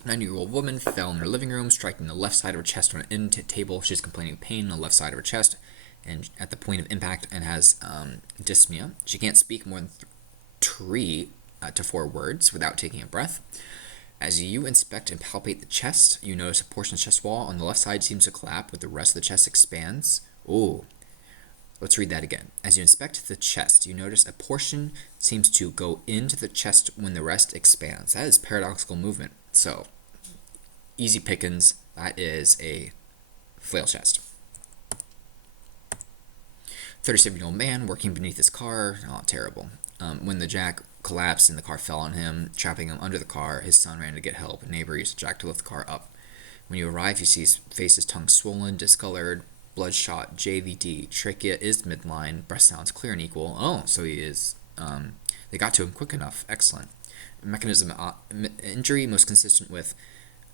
90-year-old woman fell in her living room, striking the left side of her chest on an end table. She's complaining of pain on the left side of her chest and at the point of impact, and has dyspnea. She can't speak more than 3 to 4 words without taking a breath. As you inspect and palpate the chest, you notice a portion of the chest wall on the left side seems to collapse, with the rest of the chest expands. Ooh. Let's read that again. As you inspect the chest, you notice a portion seems to go into the chest when the rest expands. That is paradoxical movement. So, easy pickings. That is a flail chest. 37-year-old man working beneath his car. Oh, terrible. When the jack collapsed and the car fell on him, trapping him under the car, his son ran to get help. A neighbor used the jack to lift the car up. When you arrive, you see his face, his tongue swollen, discolored, bloodshot, JVD, trachea is midline, breath sounds clear and equal. Oh, so he is, they got to him quick enough. Excellent. Mechanism of injury most consistent with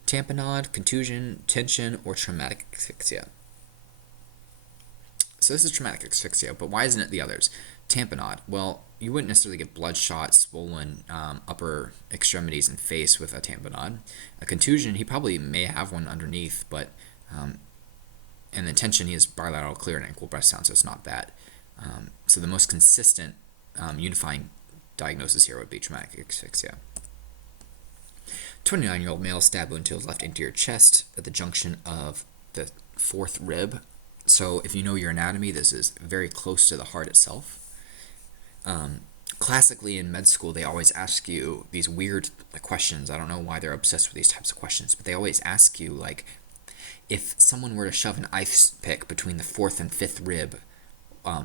tamponade, contusion, tension, or traumatic asphyxia. So this is traumatic asphyxia, but why isn't it the others? Tamponade. Well, you wouldn't necessarily get bloodshot, swollen upper extremities and face with a tamponade. A contusion, he probably may have one underneath, but and the tension, he has bilateral clear and equal breath sound, so it's not bad. So the most consistent unifying diagnosis here would be traumatic asphyxia. 29-year-old male stab wound to the left anterior chest at the junction of the fourth rib. So if you know your anatomy, this is very close to the heart itself. Classically in med school, they always ask you these weird questions. I don't know why they're obsessed with these types of questions, but they always ask you, like, if someone were to shove an ice pick between the fourth and fifth rib,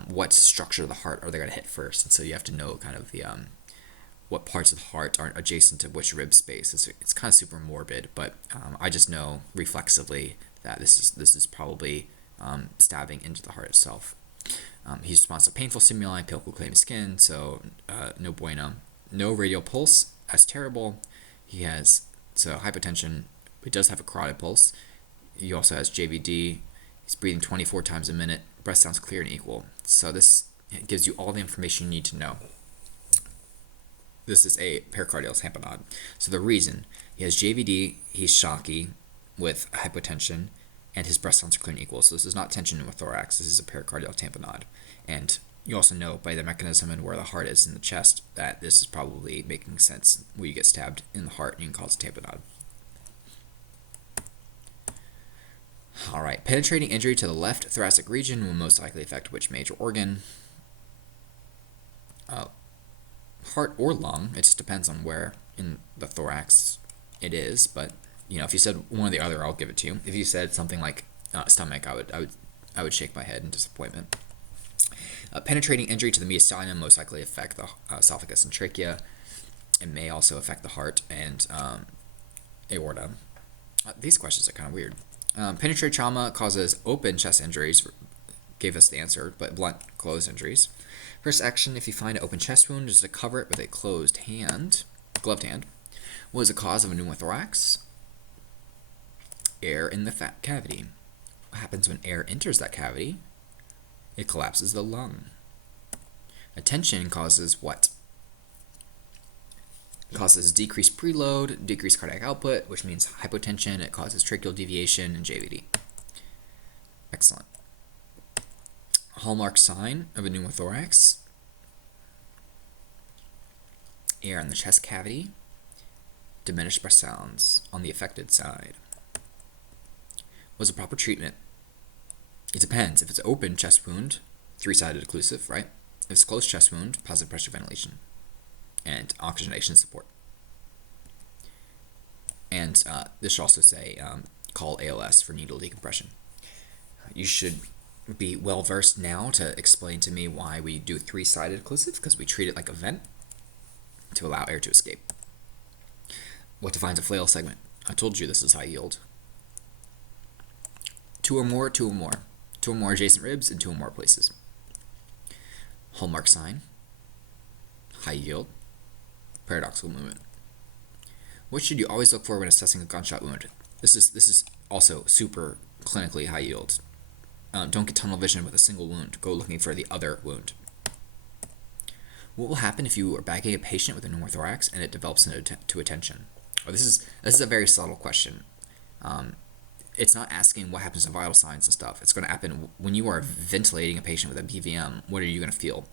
what structure of the heart are they going to hit first? And so you have to know kind of the what parts of the heart are adjacent to which rib space. It's kind of super morbid, but I just know reflexively that this is probably stabbing into the heart itself. He responds to painful stimuli, pale claiming skin, so no bueno. No radial pulse, that's terrible. He has hypotension. He does have a carotid pulse. He also has JVD. He's breathing 24 times a minute. Breath sounds clear and equal. So this gives you all the information you need to know. This is a pericardial tamponade. So the reason, he has JVD, he's shocky with hypotension, and his breath sounds clear and equal. So this is not tension pneumothorax. This is a pericardial tamponade. And you also know by the mechanism and where the heart is in the chest that this is probably making sense. When you get stabbed in the heart, you can cause a tamponade. All right, penetrating injury to the left thoracic region will most likely affect which major organ? Heart or lung. It just depends on where in the thorax it is. But if you said one or the other, I'll give it to you. If you said something like stomach, I would shake my head in disappointment. Penetrating injury to the mediastinum most likely affect the esophagus and trachea. It may also affect the heart and aorta. These questions are kind of weird. Penetratory trauma causes open chest injuries, gave us the answer, but blunt closed injuries. First action, if you find an open chest wound, is to cover it with a gloved hand. What is the cause of a pneumothorax? Air in the fat cavity. What happens when air enters that cavity? It collapses the lung. Attention causes what? It causes decreased preload, decreased cardiac output, which means hypotension. It causes tracheal deviation and JVD. Excellent. Hallmark sign of a pneumothorax. Air in the chest cavity. Diminished breath sounds on the affected side. What's the proper treatment? It depends. If it's open chest wound, 3-sided occlusive, right? If it's closed chest wound, positive pressure ventilation and oxygenation support. And this should also say call ALS for needle decompression. You should be well versed now to explain to me why we do 3-sided occlusive, because we treat it like a vent to allow air to escape. What defines a flail segment? I told you this is high yield. Two or more adjacent ribs in 2 or more places. Hallmark sign, high yield, paradoxical movement. What should you always look for when assessing a gunshot wound? This is also super clinically high yield. Don't get tunnel vision with a single wound. Go looking for the other wound. What will happen if you are bagging a patient with a pneumothorax and it develops into a tension? This is a very subtle question. It's not asking what happens to vital signs and stuff. It's going to happen when you are ventilating a patient with a BVM. What are you going to feel?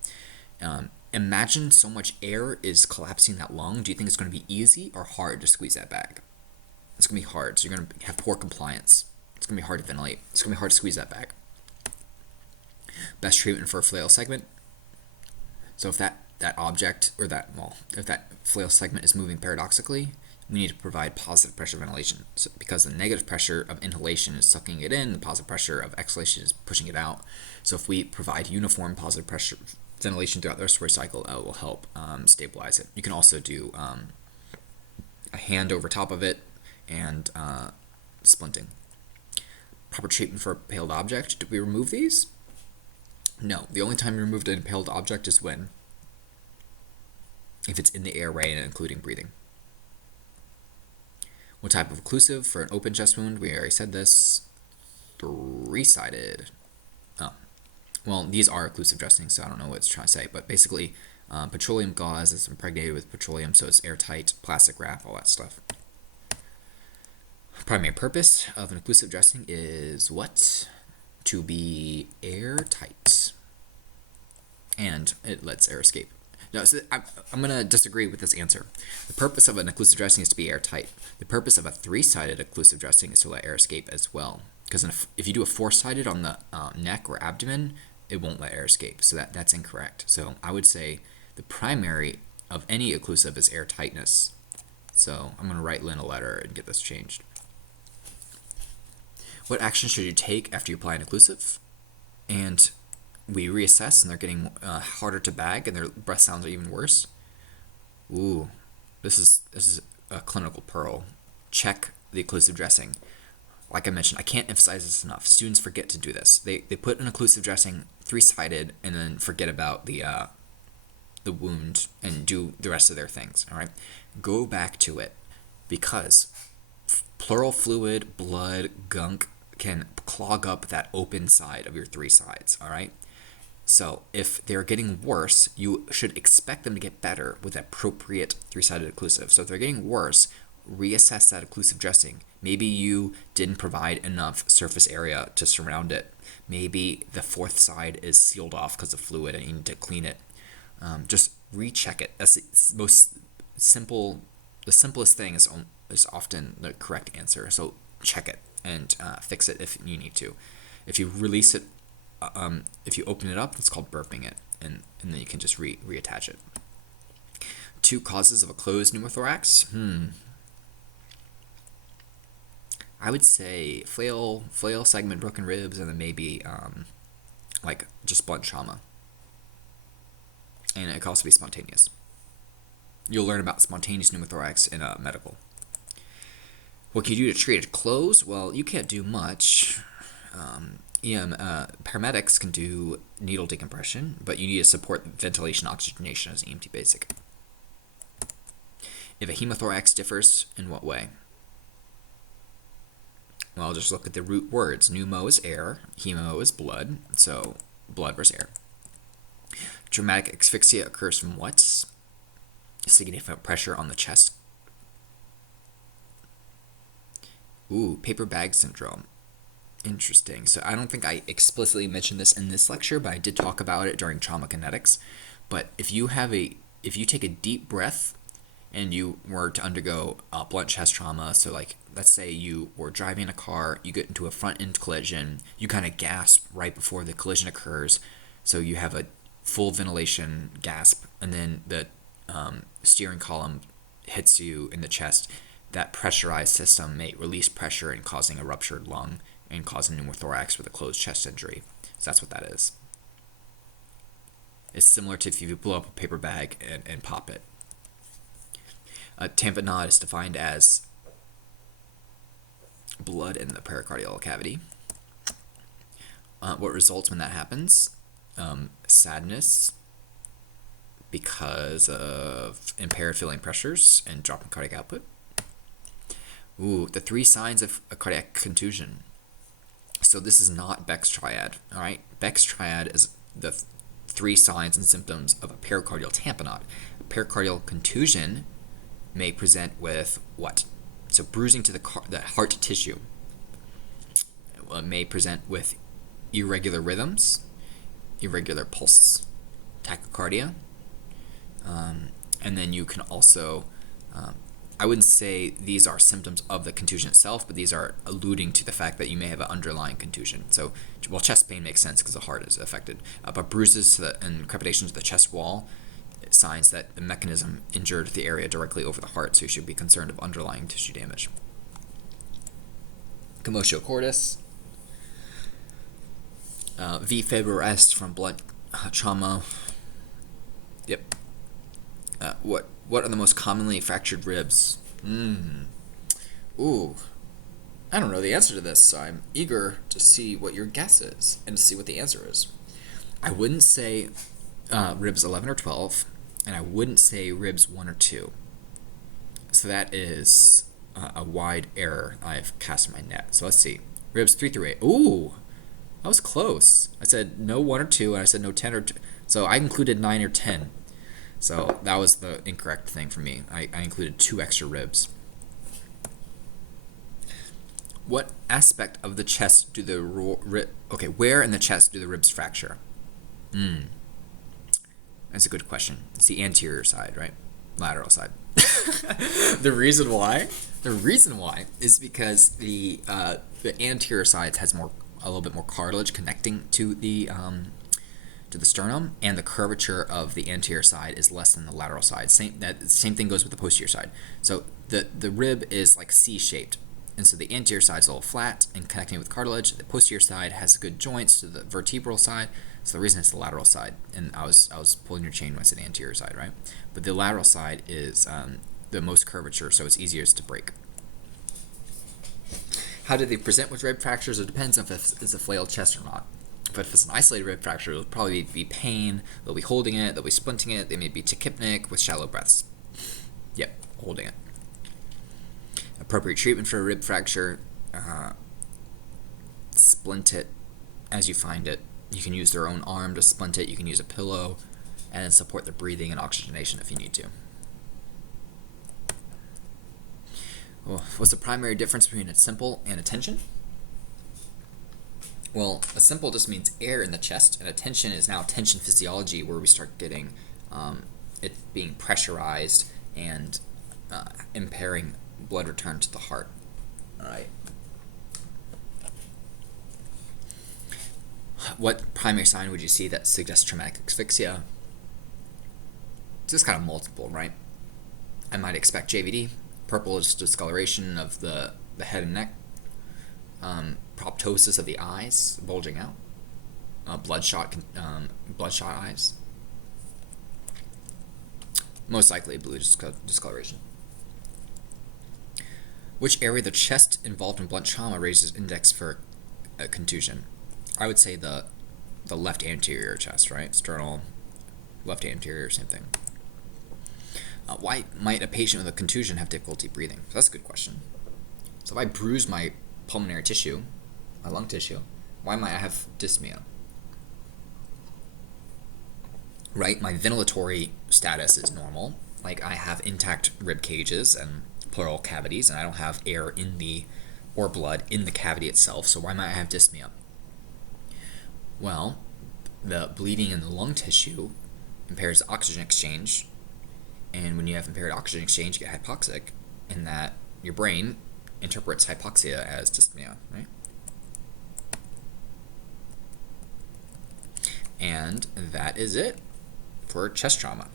Imagine so much air is collapsing that lung. Do you think it's going to be easy or hard to squeeze that bag? It's going to be hard, so you're going to have poor compliance. It's going to be hard to ventilate. It's going to be hard to squeeze that bag. Best treatment for a flail segment. So if that object, or if that flail segment is moving paradoxically, we need to provide positive pressure ventilation. So because the negative pressure of inhalation is sucking it in, the positive pressure of exhalation is pushing it out. So if we provide uniform positive pressure ventilation throughout the respiratory cycle, it will help stabilize it. You can also do a hand over top of it and splinting. Proper treatment for a impaled object. Do we remove these? No. The only time you remove an impaled object is if it's in the airway and including breathing. What type of occlusive for an open chest wound? We already said this. 3-sided. Oh. Well, these are occlusive dressings, so I don't know what it's trying to say. But basically, petroleum gauze is impregnated with petroleum, so it's airtight, plastic wrap, all that stuff. Primary purpose of an occlusive dressing is what? To be airtight. And it lets air escape. No, so I'm going to disagree with this answer. The purpose of an occlusive dressing is to be airtight. The purpose of a three-sided occlusive dressing is to let air escape as well. Because if you do a four-sided on the neck or abdomen, it won't let air escape. So that's incorrect. So I would say the primary of any occlusive is air tightness. So I'm going to write Lynn a letter and get this changed. What action should you take after you apply an occlusive? And we reassess, and they're getting harder to bag, and their breath sounds are even worse. Ooh, this is a clinical pearl. Check the occlusive dressing. Like I mentioned, I can't emphasize this enough. Students forget to do this. They put an occlusive dressing three-sided and then forget about the wound and do the rest of their things. All right, go back to it, because pleural fluid, blood, gunk can clog up that open side of your three sides. All right. So if they're getting worse, you should expect them to get better with appropriate three-sided occlusive. So if they're getting worse, reassess that occlusive dressing. Maybe you didn't provide enough surface area to surround it. Maybe the fourth side is sealed off because of fluid and you need to clean it. Just recheck it. That's the most simple. The simplest thing is often the correct answer. So check it and fix it if you need to. If you release it, if you open it up, it's called burping it, and then you can just reattach it. 2 causes of a closed pneumothorax. I would say flail segment, broken ribs, and then maybe like just blunt trauma. And it can also be spontaneous. You'll learn about spontaneous pneumothorax in medical. What can you do to treat it? Close? Well, you can't do much. Paramedics can do needle decompression, but you need to support ventilation oxygenation as EMT basic. If a hemothorax differs, in what way? Well, just look at the root words. Pneumo is air, hemo is blood, so blood versus air. Dramatic asphyxia occurs from what? Significant pressure on the chest. Ooh, paper bag syndrome. Interesting. So I don't think I explicitly mentioned this in this lecture, but I did talk about it during trauma kinetics. But if you take a deep breath and you were to undergo blunt chest trauma, so like let's say you were driving a car, you get into a front end collision, you kind of gasp right before the collision occurs, so you have a full ventilation gasp, and then the steering column hits you in the chest. That pressurized system may release pressure and causing a ruptured lung and causing pneumothorax with a closed chest injury. So that's what that is. It's similar to if you blow up a paper bag and pop it. Tamponade is defined as blood in the pericardial cavity. What results when that happens? Sadness because of impaired filling pressures and drop in cardiac output. Ooh, the 3 signs of a cardiac contusion. So this is not Beck's triad, all right? Beck's triad is the 3 signs and symptoms of a pericardial tamponade. A pericardial contusion may present with what? So bruising to the heart tissue. It may present with irregular rhythms, irregular pulse, tachycardia, and then you can also I wouldn't say these are symptoms of the contusion itself, but these are alluding to the fact that you may have an underlying contusion. So, well, chest pain makes sense because the heart is affected, but bruises and crepitations of the chest wall, signs that the mechanism injured the area directly over the heart, so you should be concerned of underlying tissue damage. Commotio cordis, V fibro est from blunt trauma. Yep. What are the most commonly fractured ribs? Ooh, I don't know the answer to this, so I'm eager to see what your guess is and to see what the answer is. I wouldn't say ribs 11 or 12, and I wouldn't say ribs 1 or 2. So that is a wide error I've cast in my net. So let's see. Ribs 3 through 8. Ooh, that was close. I said no 1 or 2, and I said no 10 or 2. So I included 9 or 10. So that was the incorrect thing for me. I included 2 extra ribs. What aspect of the chest do where in the chest do the ribs fracture? That's a good question. It's the anterior side, right? Lateral side. The reason why is because the anterior side has a little bit more cartilage connecting to the sternum, and the curvature of the anterior side is less than the lateral side. Same thing goes with the posterior side. So the rib is like C-shaped, and so the anterior side is a little flat and connecting with cartilage. The posterior side has good joints to the vertebral side. So the reason it's the lateral side, and I was pulling your chain when I said anterior side, right? But the lateral side is the most curvature, so it's easiest to break. How do they present with rib fractures? It depends if it's a flailed chest or not. But if it's an isolated rib fracture, it'll probably be pain. They'll be holding it. They'll be splinting it. They may be tachypnic with shallow breaths. Yep, holding it. Appropriate treatment for a rib fracture: splint it as you find it. You can use their own arm to splint it. You can use a pillow, and then support the breathing and oxygenation if you need to. Well, what's the primary difference between a simple and a tension? Well, a simple just means air in the chest, and a tension is now tension physiology, where we start getting it being pressurized and impairing blood return to the heart. All right. What primary sign would you see that suggests traumatic asphyxia? It's just kind of multiple, right? I might expect JVD, purplish discoloration of the head and neck, proptosis of the eyes, bulging out, bloodshot eyes. Most likely blue discoloration. Which area of the chest involved in blunt trauma raises index for a contusion? I would say the left anterior chest, right? Sternal, left anterior, same thing. Why might a patient with a contusion have difficulty breathing? So that's a good question. So if I bruise my pulmonary tissue, my lung tissue, why might I have dyspnea? Right? My ventilatory status is normal. Like, I have intact rib cages and pleural cavities, and I don't have air or blood in the cavity itself, so why might I have dyspnea? Well, the bleeding in the lung tissue impairs oxygen exchange, and when you have impaired oxygen exchange, you get hypoxic, and that your brain interprets hypoxia as dyspnea, right? And that is it for chest trauma.